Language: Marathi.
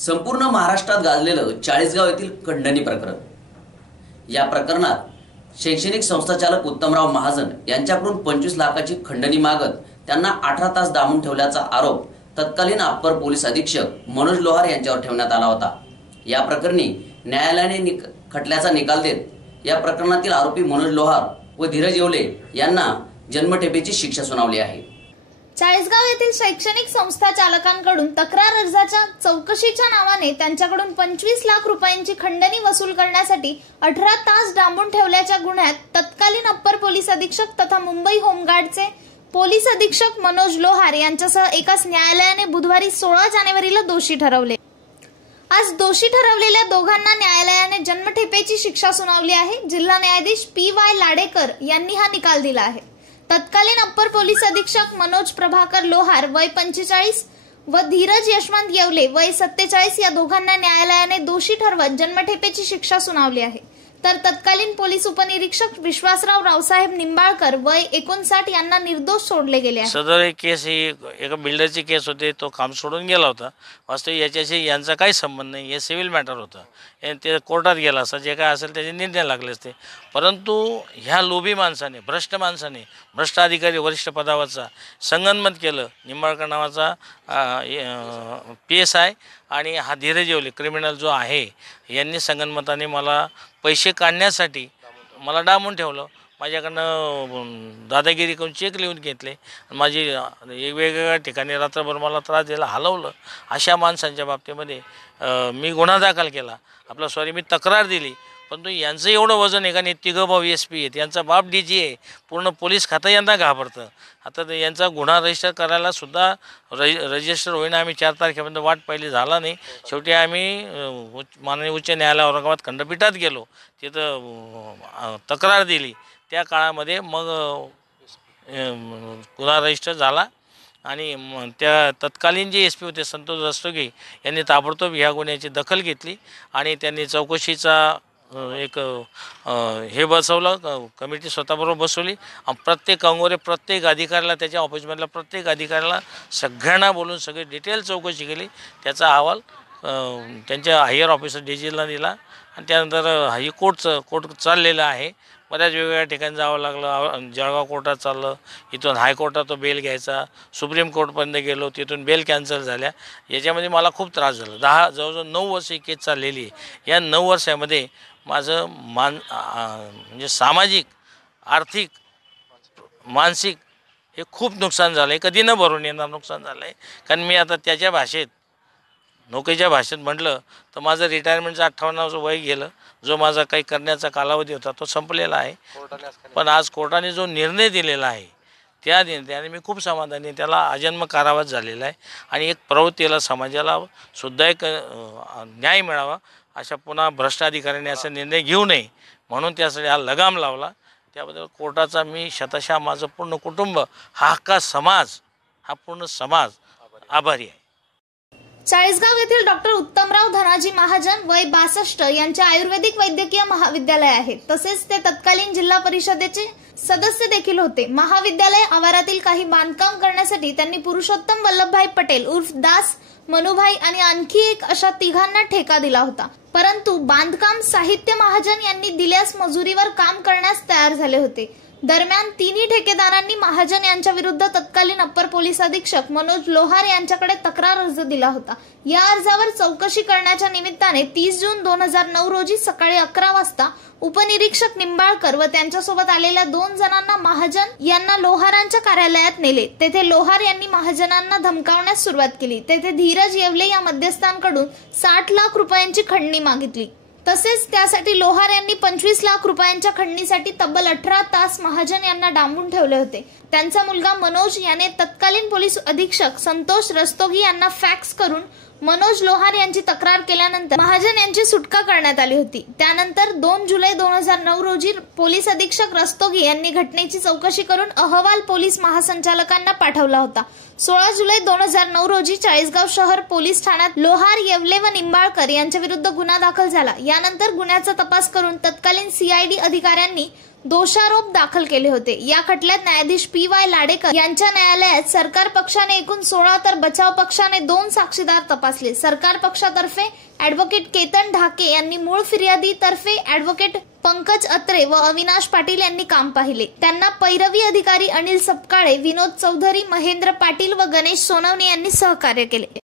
संपूर्ण महाराष्ट्रात गाजलेलं चाळीसगाव येथील खंडणी प्रकरण। या प्रकरणात शैक्षणिक संस्थाचालक उत्तमराव महाजन यांच्याकडून 25 लाखाची खंडणी मागत त्यांना 18 तास डांबून ठेवल्याचा आरोप तत्कालीन अप्पर पोलीस अधीक्षक मनोज लोहार यांच्यावर ठेवण्यात आला होता। या प्रकरणी न्यायालयाने खटल्याचा निकाल देत या प्रकरणातील आरोपी मनोज लोहार व धीरज येवले यांना जन्मठेपेची शिक्षा सुनावली आहे। चाळीसगाव येथील शैक्षणिक संस्था चालकांकडून तक्रार अर्जाच्या चौकशीच्या नावाने त्यांच्याकडून 25 लाख रुपयांची खंडणी वसूल करण्यासाठी 18 तास डांबून ठेवल्याच्या गुन्ह्यात तत्कालीन अप्पर पोलीस अधीक्षक तथा मुंबई होमगार्डचे पोलीस अधीक्षक मनोज लोहार यांच्यासह एकाच न्यायालयाने बुधवारी 16 जानेवारीला दोषी ठरवले। आज दोषी ठरवलेल्या दोघांना न्यायालयाने जन्मठेपेची शिक्षा सुनावली आहे। जिल्हा न्यायाधीश PY लाडेकर यांनी हा निकाल दिला आहे। तत्कालीन अप्पर पोलीस अधीक्षक मनोज प्रभाकर लोहार वय 45 व धीरज यशवंत येवले वय 47 या दोघांना न्यायालयाने दोषी ठरवत जन्मठेपेची शिक्षा सुनावली आहे। तर तत्कालीन पोलीस उपनिरीक्षक विश्वासराव रावसाहेब निंबाळकर वय 59 यांना निर्दोष सोडले गेले आहे। सदर केस ही एका बिल्डरची केस होती, तो काम सोडून गेला होता। वास्तविक याच्याशी यांचा काही संबंध नाही, हे सिव्हिल मॅटर होतं। ते कोर्टात गेला असता, जे काय असेल त्याचे निर्णय लागले असते। परंतु ह्या लोभी माणसाने, भ्रष्ट माणसाने, भ्रष्ट अधिकारी वरिष्ठ पदावरचा संगनमत केलं। निंबाळकर नावाचा PSI आणि हा धीरज येवले क्रिमिनल जो आहे यांनी संगनमताने मला पैसे काढण्यासाठी मला डांबून ठेवलं। माझ्याकडनं दादागिरी करून चेक लिहून घेतले, माझी वेगवेगळ्या ठिकाणी रात्रभर मला त्रास द्यायला हलवलं। अशा माणसांच्या बाबतीमध्ये मी गुन्हा दाखल केला, मी तक्रार दिली। परंतु यांचं एवढं वजन आहे का नाही, तिघं भाऊ SP आहेत, यांचा बाप DG आहे, पूर्ण पोलीस खातं यांना घाबरतं। आता यांचा गुन्हा रजिस्टर करायला सुद्धा रजिस्टर होईना। आम्ही 4 तारखेपर्यंत वाट पाहिली, झाला नाही। शेवटी आम्ही माननीय उच्च न्यायालय औरंगाबाद खंडपीठात गेलो, तिथं तक्रार दिली। त्या काळामध्ये मग गुन्हा रजिस्टर झाला आणि त्या तत्कालीन जे SP होते संतोष रस्तोगी यांनी ताबडतोब ह्या गुन्ह्याची दखल घेतली आणि त्यांनी चौकशीचा एक हे बसवलं, कमिटी स्वतःबरोबर बसवली। प्रत्येक कंगोरे, प्रत्येक अधिकाऱ्याला, त्याच्या ऑफिसमधल्या प्रत्येक अधिकाऱ्याला सगळ्यांना बोलून सगळी डिटेल चौकशी केली। त्याचा अहवाल त्यांच्या हायर ऑफिसर DGला दिला आणि त्यानंतर कोर्ट चाललेलं आहे। बऱ्याच वेगवेगळ्या ठिकाणी जावं लागलं। जळगाव कोर्टात चाललं, इथून हायकोर्टात तो बेल घ्यायचा, सुप्रीम कोर्टपर्यंत गेलो, तिथून बेल कॅन्सल झाल्या। याच्यामध्ये मला खूप त्रास झाला। जवळजवळ 9 वर्ष ही केस चाललेली आहे। या 9 वर्षामध्ये माझं म्हणजे सामाजिक, आर्थिक, मानसिक हे खूप नुकसान झालं आहे, कधी न भरून येणार नुकसान झालं आहे। कारण मी आता त्याच्या भाषेत, नोकरीच्या भाषेत म्हटलं तर माझं रिटायरमेंटचं 58 वय गेलं। जो माझा काही करण्याचा कालावधी होता तो संपलेला आहे। पण आज कोर्टाने जो निर्णय दिलेला आहे त्या निर्णयाने मी खूप समाधानी, त्याला अजन्म कारावास झालेला आहे आणि एक प्रवृत्तीला, समाजाला सुद्धा एक न्याय मिळावा, अशा पुन्हा भ्रष्ट अधिकाऱ्यांनी असा निर्णय घेऊ नये म्हणून त्यासाठी हा लगाम लावला। त्याबद्दल कोर्टाचा मी शतशः, माझं पूर्ण कुटुंब, हा हक्का समाज, हा पूर्ण समाज आभारी आहे। चाळीसगाव येथील डॉक्टर उत्तमराव धनाजी महाजन वय 62 यांचे आयुर्वेदिक वैद्यकीय महाविद्यालय आहे। तसेच ते तत्कालीन जिल्हा परिषदेचे सदस्य देखील होते। महाविद्यालय आवारातील काही बांधकाम करण्यासाठी त्यांनी पुरुषोत्तम वल्लभभाई पटेल उर्फ दास, मनुभाई आणि आणखी एक अशा तिघांना ठेका दिला होता। परंतु बांधकाम साहित्य महाजन यांनी दिल्यास मजुरीवर काम करण्यास तयार झाले होते। दरम्यान तिन्ही ठेकेदारांनी महाजन यांच्या विरुद्ध तत्कालीन अप्पर पोलीस अधीक्षक मनोज लोहार यांच्याकडे तक्रार अर्ज दिला होता। या अर्जावर चौकशी करण्याच्या निमित्ताने 30 जून 2009 रोजी सकाळी 11 वाजता उपनिरीक्षक निंबाळकर व त्यांच्यासोबत आलेल्या 2 जणांना महाजन यांना लोहारांच्या कार्यालयात नेले। तेथे लोहार यांनी महाजनांना धमकावण्यास सुरुवात केली। तेथे धीरज येवले या मध्यस्थांकडून 60 लाख रुपयांची खंडणी मागितली। तसेच त्यासाठी लोहार यांनी 25 लाख रुपयांच्या खंडणीसाठी तब्बल 18 तास महाजन यांना डांबून ठेवले होते। त्यांचा मुलगा मनोज याने तत्कालीन पोलीस अधीक्षक संतोष रस्तोगी यांना फॅक्स करून मनोज लोहार यांची तक्रार केल्यानंतर महाजन यांची सुटका करण्यात आली होती। त्यानंतर 2 जुलै 2009 रोजी पोलीस अधीक्षक रस्तोगी यांनी घटनेची चौकशी करून अहवाल पोलीस महासंचालकांना पाठवला होता। 16 जुलै 2009 रोजी चाळीसगाव शहर पोलीस ठाण्यात लोहार, येवले व निंबाळकर यांच्या विरुद्ध गुन्हा दाखल झाला। यानंतर गुन्ह्याचा तपास करून तत्कालीन CID अधिकाऱ्यांनी दोषारोप दाखल केले होते। या खटल्यात न्यायाधीश PY लाडेकर यांच्या न्यायालयात सरकार पक्षाने एकूण 16 तर बचाव पक्षाने 2 साक्षीदार तपासले। सरकार पक्षातर्फे ॲडव्होकेट केतन ढाके यांनी, मूळ फिर्यादी तर्फे ॲडव्होकेट पंकज अत्रे व अविनाश पाटील यांनी काम पाहिले। त्यांना पैरवी अधिकारी अनिल सपकाळे, विनोद चौधरी, महेंद्र पाटील व गणेश सोनवणे यांनी सहकार्य केले।